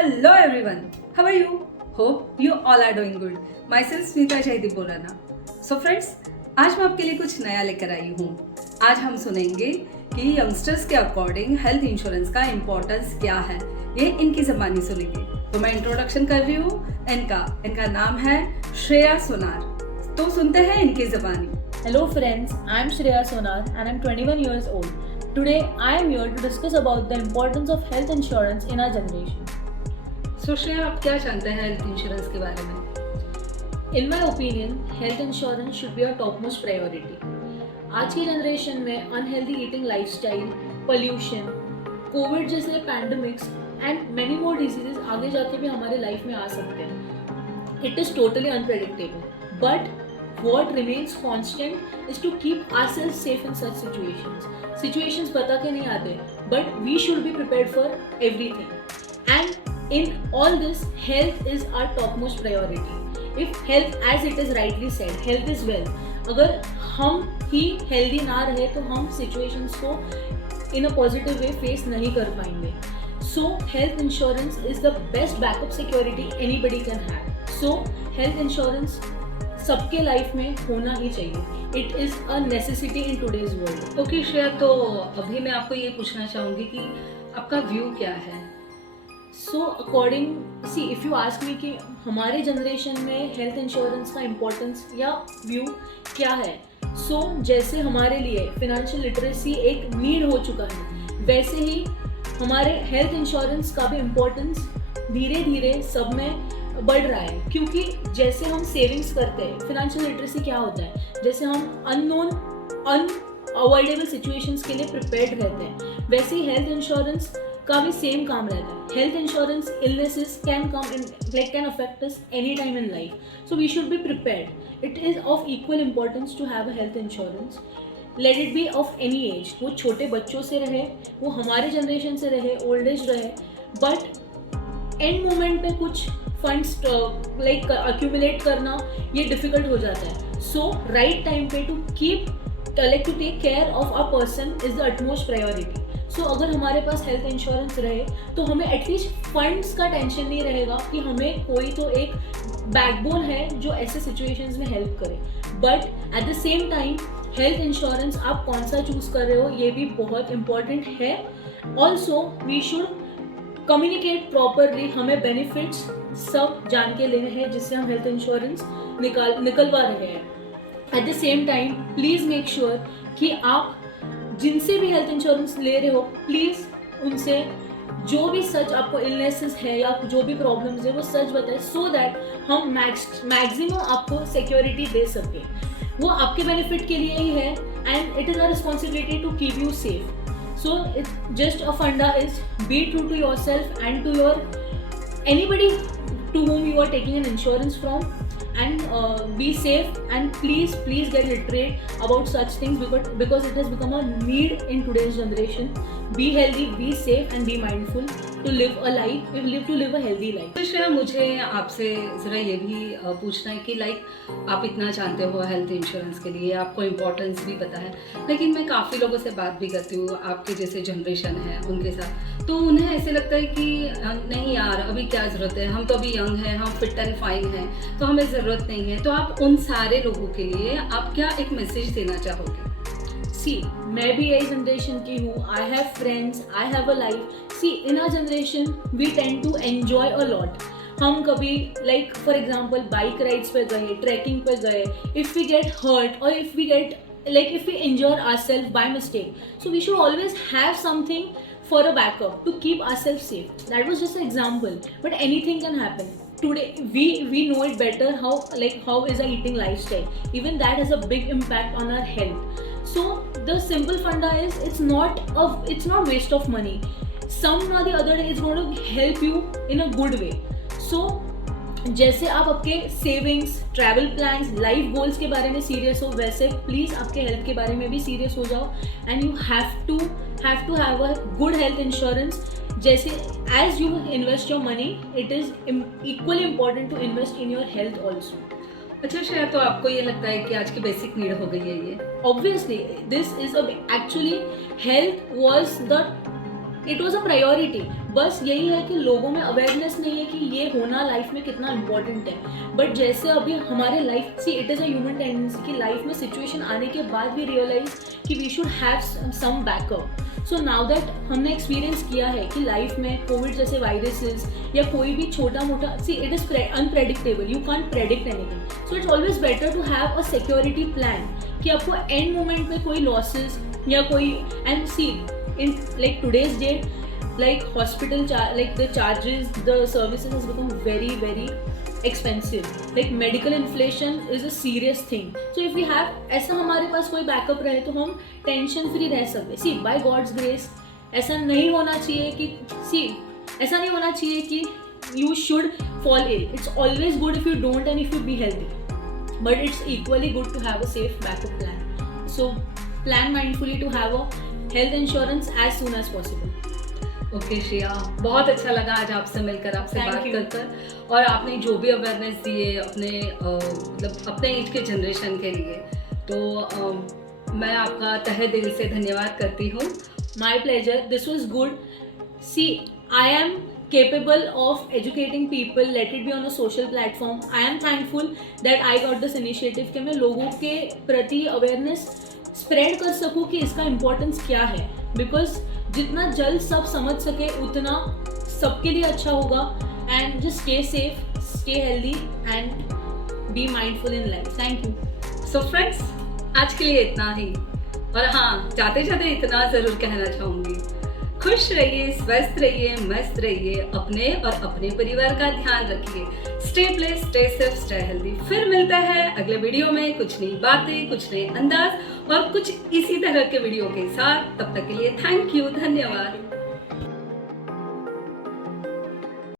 Hello everyone, how are you? Hope you all are doing good. Myself Smita Jaideep Borana. So friends, आज मैं आपके लिए कुछ नया लेकर आई हूँ. आज हम सुनेंगे कि यंगस्टर्स के अकॉर्डिंग हेल्थ इंश्योरेंस का इम्पोर्टेंस क्या है. ये इनकी ज़बानी सुनेंगे. तो मैं इंट्रोडक्शन कर रही हूँ इनका नाम है श्रेया सोनार. तो सुनते हैं इनकी ज़बानी. Hello friends, I am Shreya Sonar and I am 21 years old. Today I am here to discuss about the importance of health insurance in our generation. So Shreya, आप क्या जानते हैं हेल्थ इंश्योरेंस के बारे में? In my opinion, health insurance should be our topmost priority. आज की generation में unhealthy eating lifestyle, pollution, Covid जैसे pandemics and many more diseases आगे जाके भी हमारे लाइफ में आ सकते हैं. It is totally unpredictable, but what remains constant is to keep ourselves safe in such situations. Situations बता के नहीं आते, but we should be prepared for everything. And in all this, health is our topmost priority. If health, as it is rightly said, health is wealth. अगर हम ही healthy ना रहे तो हम situations को in a positive way face नहीं कर पाएंगे. So health insurance is the best backup security anybody can have. So health insurance सबके लाइफ में होना ही चाहिए. It is a necessity in today's world. Okay Shreya, तो अभी मैं आपको ये पूछना चाहूँगी कि आपका व्यू क्या है? So according C if you ask me कि हमारे जनरेशन में हेल्थ इंश्योरेंस का इम्पोर्टेंस या व्यू क्या है, सो जैसे हमारे लिए फिनेंशियल लिटरेसी एक नीड हो चुका है, वैसे ही हमारे हेल्थ इंश्योरेंस का भी इम्पोर्टेंस धीरे धीरे सब में बढ़ रहा है. क्योंकि जैसे हम सेविंग्स करते हैं, फिनेंशियल लिटरेसी क्या होता है, जैसे हम अननोन अनअवॉइडेबल सिचुएशंस के लिए प्रिपेयर्ड रहते हैं, वैसे ही हेल्थ इंश्योरेंस का भी सेम काम रहता है. Health insurance illnesses can affect us any time in life, so we should be prepared. It is of equal importance to have a health insurance. Let it be of any age, वो छोटे बच्चों से रहे, वो हमारे generation से रहे, old age रहे, बट एंड मोमेंट पे कुछ फंड्स लाइक अक्यूमुलेट करना ये डिफिकल्ट हो जाता है. सो राइट टाइम पे to to take care of a person is the utmost priority. So अगर हमारे पास हेल्थ इंश्योरेंस रहे तो हमें एटलीस्ट फंड्स का टेंशन नहीं रहेगा कि हमें कोई तो एक बैकबोन है जो ऐसे सिचुएशंस में हेल्प करे. But at the same time health insurance आप कौन सा चूज़ कर रहे हो ये भी बहुत इंपॉर्टेंट है. Also we should communicate properly. हमें बेनिफिट्स सब जान के लेने हैं जिससे हम हेल्थ इंश्योरेंस निकलवा रहे हैं. At the same time please make sure कि आप जिनसे भी हेल्थ इंश्योरेंस ले रहे हो, प्लीज़ उनसे जो भी सच आपको इलनेसेस है या जो भी प्रॉब्लम्स है वो सच बताए, सो दैट हम मैक्सिमम आपको सिक्योरिटी दे सकें. वो आपके बेनिफिट के लिए ही है and it is our responsibility to keep you safe. So it's just a funda is be true to yourself and to your anybody to whom you are taking an insurance from, and be safe and please get literate about such things because it has become a need in today's generation. Be healthy, be safe and be mindful to live a healthy life. तो श्रेया, मुझे आपसे ज़रा ये भी पूछना है कि like आप इतना जानते हो हेल्थ इंश्योरेंस के लिए, आपको इम्पोर्टेंस भी पता है, लेकिन मैं काफ़ी लोगों से बात भी करती हूँ आपके जैसे जनरेशन है उनके साथ, तो उन्हें ऐसे लगता है कि नहीं यार अभी क्या ज़रूरत है, हम तो अभी यंग हैं, हम फिट एंड फाइन हैं, तो हमें ज़रूरत नहीं है. तो आप उन सारे लोगों के लिए आप क्या एक मैसेज देना चाहोगे? सी मैं भी यही जनरेशन की हूँ. I have friends, I have a life. See in our generation we tend to enjoy a lot. हम कभी like for example bike rides पे गए, ट्रैकिंग पे गए. इफ़ वी गेट हर्ट और if we injure ourselves by mistake, so we should always have something for a backup to keep ourselves safe. That was just an example, but anything can happen. Today we know it better how is our eating lifestyle. Even that has a big impact on our health. So the simple funda is it's not waste of money. Some or the other it's going to help you in a good way. So जैसे आप आपके savings, travel plans, life goals के बारे में serious हो, वैसे please आपके health के बारे में भी सीरियस हो जाओ. And you have to have a good health insurance. जैसे as you invest your money, it is equally important to invest in your health also. अच्छा श्रेया, तो आपको ये लगता है कि आज की बेसिक नीड हो गई है ये? Obviously this is actually health was the it was a priority. बस यही है कि लोगों में अवेयरनेस नहीं है कि ये होना लाइफ में कितना इंपॉर्टेंट है। बट जैसे अभी हमारे life see it is a human tendency कि लाइफ में सिचुएशन आने के बाद भी रियलाइज कि we should have some backup. So now that हमने एक्सपीरियंस किया है कि लाइफ में कोविड जैसे वायरसेस या कोई भी छोटा मोटा see it is unpredictable, you can't predict anything. So it's always better to have a security plan कि आपको एंड मोमेंट में कोई लॉसेस या कोई end see in like today's date like hospital like the charges, the services has become very expensive. Like medical inflation is a serious thing. So if we have ऐसा हमारे पास कोई backup रहे तो हम टेंशन फ्री रह सकते। सी by God's grace ऐसा नहीं होना चाहिए कि ऐसा नहीं होना चाहिए कि you should fall ill. It's always good if you don't and if you be healthy. But it's equally good to have a safe backup plan. So plan mindfully to have a health insurance as soon as possible. Okay Shreya, बहुत अच्छा लगा आज आपसे मिलकर, आपसे बात कर कर, और आपने जो भी अवेयरनेस दी है अपने मतलब अपने एज के जनरेशन के लिए, तो मैं आपका तहे दिल से धन्यवाद करती हूँ। My pleasure, this was good. See I am capable of educating people, let it be on a social platform. I am thankful that I got this initiative कि मैं लोगों के प्रति अवेयरनेस स्प्रेड कर सकूँ कि इसका इम्पोर्टेंस क्या है, बिकॉज जितना जल्द सब समझ सके उतना सबके लिए अच्छा होगा। And just stay safe, stay healthy and be mindful in life. Thank you. So friends, आज के लिए इतना ही, और हाँ, जाते जाते इतना ज़रूर कहना चाहूँगी, खुश रहिए, स्वस्थ रहिए, मस्त रहिए, अपने और अपने परिवार का ध्यान रखिए। Stay place, stay safe, stay healthy. फिर मिलता है अगले वीडियो में कुछ नई बातें, कुछ नए अंदाज और कुछ इसी तरह के वीडियो के साथ। तब तक के लिए थैंक यू, धन्यवाद।